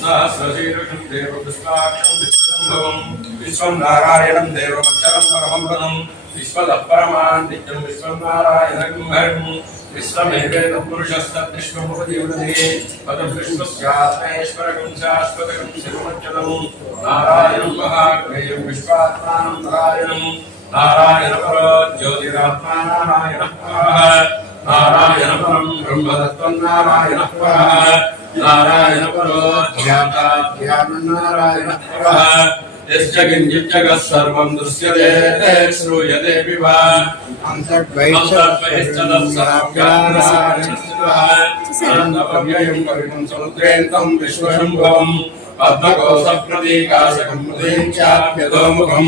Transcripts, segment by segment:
सहस्रशीर्षं देवपुष्पाक्षं विश्वसम्भवं विश्वं नारायणं देवमक्षरं परमं पदं विश्वतः परमान् नित्यं विश्वं नारायणं हरिं विश्वमेवेद पुरुषस्तद्विश्वमुपजीवने पदं विश्वस्यात्मेश्वरकं शाश्वतकं शिवमच्युतं नारायणं महाग्रेयं विश्वात्मानं नारायणं नारायण परो ज्योतिरात्मा नारायणः परः नारायण परं ब्रह्मतत्त्वं नारायणः నారాయణ పరోధ్యాతాధ్యానారాయణ యశ్చ కించిచ్చగ సర్వం దృశ్యతే శ్రూయతే వివ సముద్రేంతం విశ్వశంభవం పద్మకోశ ప్రతీకాశకం ప్రదేశాభ్యతోముఖం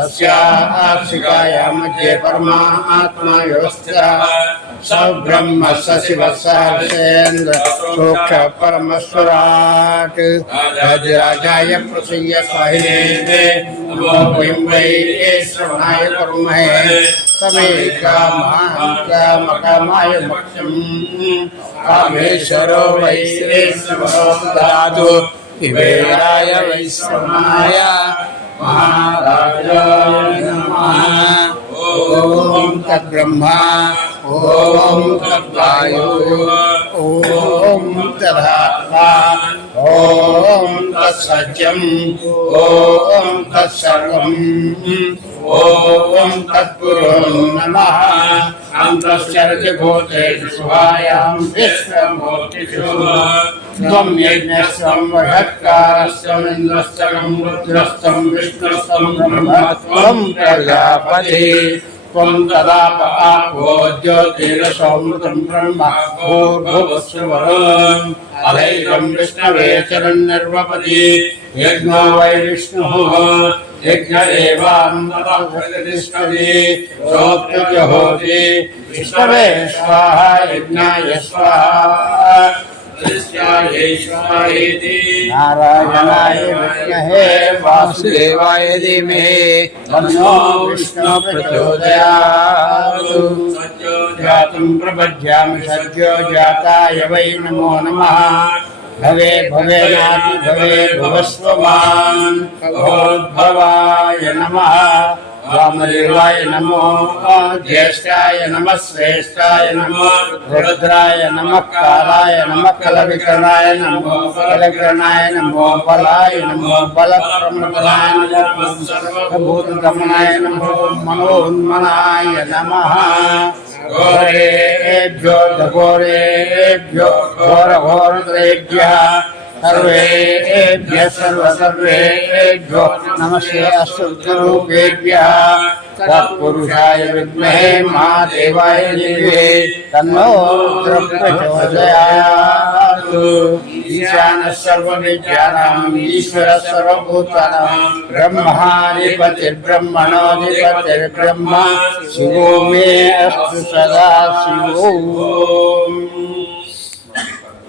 तस्यार्षिकाया मध्ये स ब्रह्म शिवः सार्षेन्द्र सोक्ष परमस्वराट् राजाय प्रसय्य स्वाहिने वयं वै श्रवणाय कुर्महे। कामेश्वरो वै महाराजाय नमः ॐ तद्ब्रह्मा ॐ तद्वायु ॐ तदात्मा ॐ तत्सत्यम् ॐ तत्सर्वम् ॐ तत्पुरुं नमः अन्तश्चर्यभूतेषु शुभायां विश्वमूर्तिषु त्वं यज्ञस्वं वषत्कारस्वमिन्द्रस्तकं रुद्रस्तं विष्णुस्तं ब्रह्म त्वं प्रजापति त्वं तदाप आपो ज्योतिरसोमृतं ब्रह्म भूर्भुवस्वरम् अधैकं विष्णवे चरन्निर्वपति यज्ञो वै विष्णुः यज्ञ एवान्ततिष्ठति श्रोत्रजहोति विष्णवे स्वाहा यज्ञाय स्वाहा दृश्यायै स्वाहेति नारायणाय विद्महे वासुदेवाय धीमहि तन्नो विष्णु प्रचोदयात् जातं प्रपद्यामि सद्यो जाताय वै नमो नमः। भवे भवेनाति भवे भवस्वमान्। भवोद्भवाय नमः। वामदेवाय नमो ज्येष्ठाय नमः श्रेष्ठाय नमः रुद्राय नमः कालाय नमः कलविकरणाय नमो कलविकरणाय नमो बलाय नमो बलप्रमदाय नमो सर्वभूतगमनाय नमो मनोन्मनाय नमः घोरेभ्यो घोरेभ्यो घोरघोरद्रेभ्यः सर्वेभ्यः सर्वसर्वेभ्यो नमस्ते। तत्पुरुषाय विद्महे महादेवाय धीमहि तन्नो प्रचोदयात् ईशानः सर्वविद्यानाम् ब्रह्माधिपतिर्ब्रह्मणोऽधिपतिर्ब्रह्म शिवो मे अस्तु सदा, शिवो।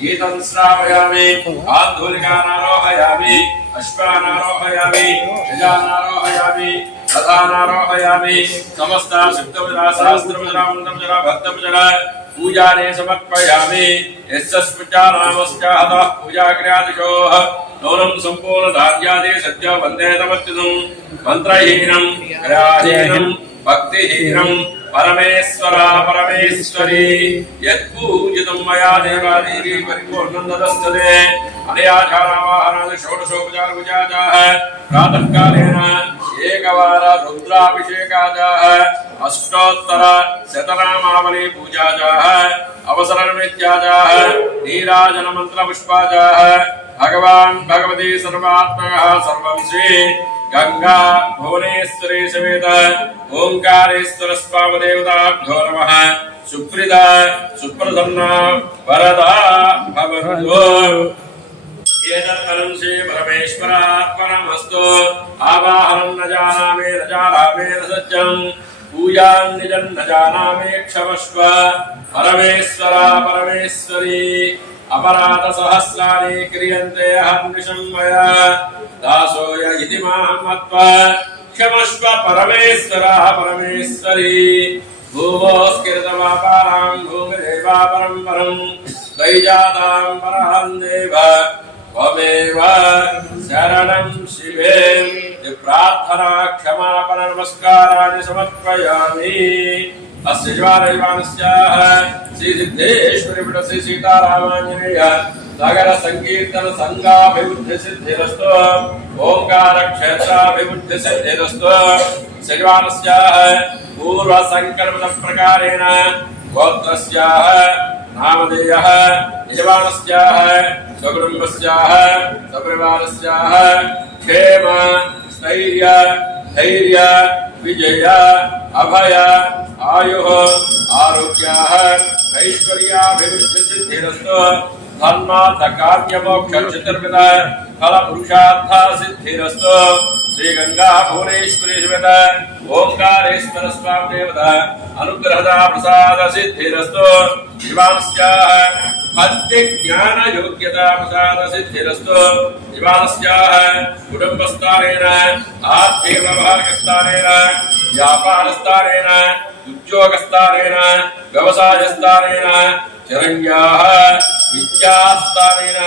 गीतं श्रावयामि आन्धूलिकानारोहयामि अश्वानारोहयामि गजानारोहयामि रथानारोहयामि समस्ता सिद्धमुद्रा सहस्रमुद्रा मुद्रमुद्रा भक्तमुद्रा पूजाने समर्पयामि यस्य स्मृत्यानामश्च हतः पूजाक्रियादिशोः नूनं सम्पूर्णधार्यादि सत्य वंदे तमत्युतं मन्त्रहीनं, क्रियाहीनं, भक्तिहीनं పరమేశ్వర పరమేశ్వరి యత్పూజితం మయా దేవాదీని పరిపూర్ణం దదస్తదే అనయాచారావాహనాది షోడశోపచార పూజాచాః ప్రాతఃకాలేన ఏకవార రుద్రాభిషేకాచాః అష్టోత్తర శతనామావళి పూజాచాః అవసరనిత్యాచాః నీరాజన మంత్ర పుష్పాచాః భగవాన్ భగవతి సర్వాత్మకः సర్వం శ్రీ गंगा भुवनेश्वरेशवेद ओंकारेश्वर स्वाम देवताभ्यो नमः सुप्रसन्ना, वरदा भवन्तु न जानामि, न न न जानामि, क्षमस्व। परमेश्वरा, परमेश्वरी। अपराधसहस्राणि क्रियन्ते अहं मया दासोय इति माँ मत्वा क्षमस्व परमेश्वरः परमेश्वरी। भूवोस्कृतवापारां भूमिरेवापरं परं देव। त्वमेव शिवे प्रार्थना क्षमापणनमस्काराणि समर्पयामि। अस्य शिवारयमानस्याः श्रीसिद्धेश्वरि पीठ श्री सीतारामाञ्जनेय नगर संकीर्तन संघाभिवृद्धि सिद्धिरस्तु ओंकार क्षेत्राभिवृद्धि सिद्धिरस्तु श्रीवानस्याः पूर्व संकल्पित प्रकारेण गोत्रस्याः नामधेयः, यजमानस्याः, स्वकुटुम्बस्याः स्वपरिवारस्याः क्षेम, स्थैर्य धैर्य, विजय, अभय, आयुः, आरोग्याः कार्यमोक्ष चतुर्विध फल पुरुषार्थ सिद्धिरस्तु श्री गंगा भुवनेश्वरी ओंकारेश्वर स्वामी देवता प्रसाद सिद्धिरस्तु భక్తి జ్ఞాన యోగ్యతామసార సిద్ధిరస్తు దివానస్యాః కుటుంబస్థానేన ఆర్థిక వ్యవహారకస్థానేన వ్యాపారస్థానేన ఉద్యోగస్థానేన వ్యవసాయస్థానేన చరణ్యాః విద్యాస్థానేన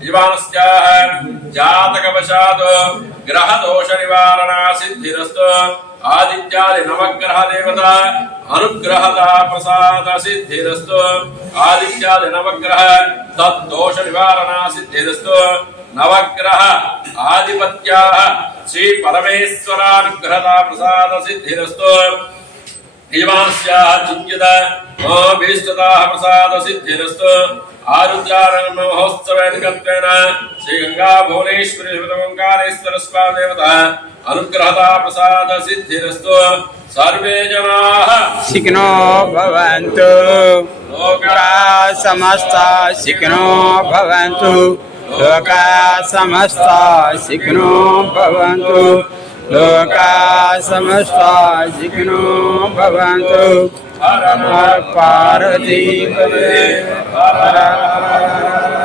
जीवानस्याः जातकवशात् ग्रह दोष निवारण सिद्धिरस्तु आदित्यादि नवग्रह देवता अनुग्रहता प्रसाद सिद्धिरस्तु आदित्यादि नवग्रह तद्दोष निवारण सिद्धिरस्तु नवग्रह आधिपत्याः श्री परमेश्वरानुग्रहता प्रसाद सिद्धिरस्तु जीवांस्याः चिन्त्यत भीष्टताः प्रसाद सिद्धिरस्तु आरुद्रारङ्ग महोत्सवेन श्री गंगा भुवनेश्वरी ओंकारेश्वर देवता अनुग्रहता भवन्तु। लोका समस्ता शिखनो भवन्तु। लोका समस्ता शिखनो भवन्तु। लोका समस्ता शिखनो भवन्तु। हर पार्वती हर हर।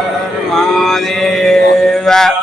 I'm the Deva.